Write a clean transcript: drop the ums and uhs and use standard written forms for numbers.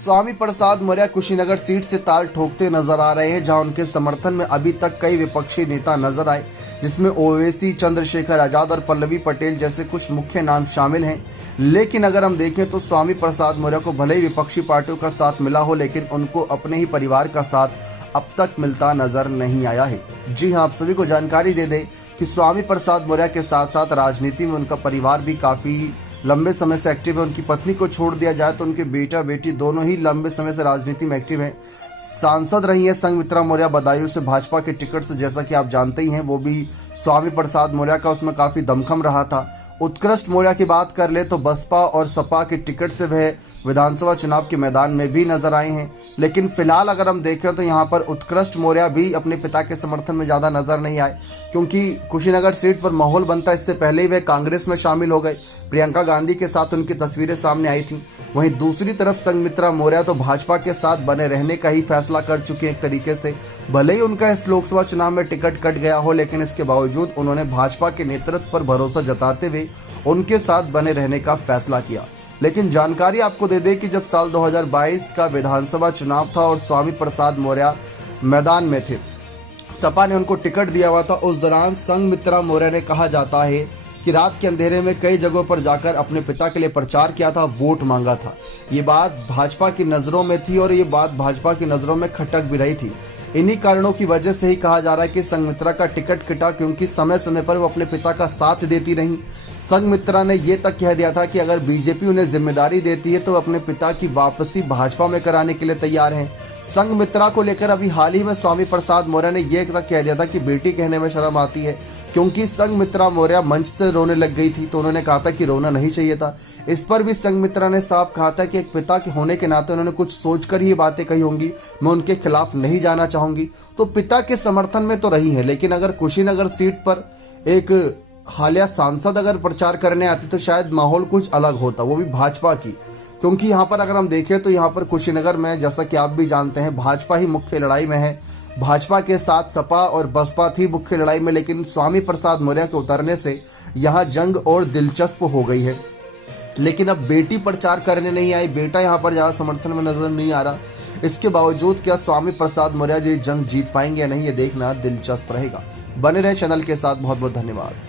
Swami Prasad Maurya Kushinagar seat से ताल ठोकते नजर आ रहे हैं, जहां उनके समर्थन में अभी तक कई विपक्षी नेता नजर आए, जिसमें ओवैसी, चंद्रशेखर आजाद और पल्लवी पटेल जैसे कुछ मुख्य नाम शामिल हैं। लेकिन अगर हम देखें तो स्वामी प्रसाद मौर्य को भले ही विपक्षी पार्टियों का साथ मिला हो, लेकिन उनको अपने ही परिवार का साथ अब तक मिलता नजर नहीं आया है। जी हां, आप सभी को जानकारी दे दें कि स्वामी प्रसाद मौर्य के साथ साथ राजनीति में उनका परिवार भी काफ़ी लंबे समय से एक्टिव है। उनकी पत्नी को छोड़ दिया जाए तो उनके बेटा बेटी दोनों ही लंबे समय से राजनीति में एक्टिव हैं। सांसद रही है संघमित्रा मौर्य बदायूं से भाजपा के टिकट से, जैसा कि आप जानते ही हैं। वो भी स्वामी प्रसाद मौर्य का उसमें काफ़ी दमखम रहा था। उत्कृष्ट मौर्य की बात कर ले तो बसपा और सपा के टिकट से वह विधानसभा चुनाव के मैदान में भी नजर आए हैं। लेकिन फिलहाल अगर हम देखें तो यहाँ पर उत्कृष्ट मौर्य भी अपने पिता के समर्थन में ज़्यादा नजर नहीं आए, क्योंकि कुशीनगर सीट पर माहौल बनता इससे पहले ही वह कांग्रेस में शामिल हो गए। प्रियंका गांधी के साथ उनकी तस्वीरें सामने आई थीं। वहीं दूसरी तरफ संघमित्रा मौर्य तो भाजपा के साथ बने रहने का ही फैसला कर चुके हैं एक तरीके से। भले ही उनका इस लोकसभा चुनाव में टिकट कट गया हो, लेकिन इसके बावजूद उन्होंने भाजपा के नेतृत्व पर भरोसा जताते हुए उनके साथ बने रहने का फैसला किया। लेकिन जानकारी आपको दे दें कि जब साल 2022 का विधानसभा चुनाव था और स्वामी प्रसाद मौर्य मैदान में थे, सपा ने उनको टिकट दिया हुआ था। उस दौरान संघमित्रा मौर्य ने, कहा जाता है कि रात के अंधेरे में कई जगहों पर जाकर अपने पिता के लिए प्रचार किया था, वोट मांगा था। ये बात भाजपा की नज़रों में थी और ये बात भाजपा की नज़रों में खटक भी रही थी। इन्हीं कारणों की वजह से ही कहा जा रहा है कि संघमित्रा का टिकट कटा, क्योंकि समय समय पर वो अपने पिता का साथ देती रहीं। संघमित्रा ने ये तक कह दिया था कि अगर बीजेपी उन्हें जिम्मेदारी देती है तो अपने पिता की वापसी भाजपा में कराने के लिए तैयार हैं। संघमित्रा को लेकर अभी हाल ही में स्वामी प्रसाद मौर्य ने यह तक कह दिया था कि बेटी कहने में शर्म आती है, क्योंकि संघमित्रा मौर्य मंच से रोने लग गई थी, तो उन्होंने कहा था कि रोना नहीं चाहिए था। इस पर भी संघमित्रा ने साफ कहा था कि एक पिता के होने के नाते उन्होंने कुछ सोचकर ही बातें कही होंगी, मैं उनके खिलाफ नहीं जाना चाहूंगी। तो पिता के समर्थन में तो रही है, लेकिन अगर कुशीनगर सीट पर एक हालिया सांसद अगर प्रचार करने आती तो शायद माहौल कुछ अलग होता, वो भी भाजपा की। क्योंकि यहाँ पर अगर हम देखें तो यहाँ पर कुशीनगर में, जैसा कि आप भी जानते हैं, भाजपा ही मुख्य लड़ाई में है। भाजपा के साथ सपा और बसपा थी मुख्य लड़ाई में, लेकिन स्वामी प्रसाद मौर्य के उतरने से यहाँ जंग और दिलचस्प हो गई है। लेकिन अब बेटी प्रचार करने नहीं आई, बेटा यहाँ पर ज़्यादा समर्थन में नजर नहीं आ रहा। इसके बावजूद क्या स्वामी प्रसाद मौर्य जी जंग जीत पाएंगे या नहीं, ये देखना दिलचस्प रहेगा। बने रहे चैनल के साथ। बहुत बहुत धन्यवाद।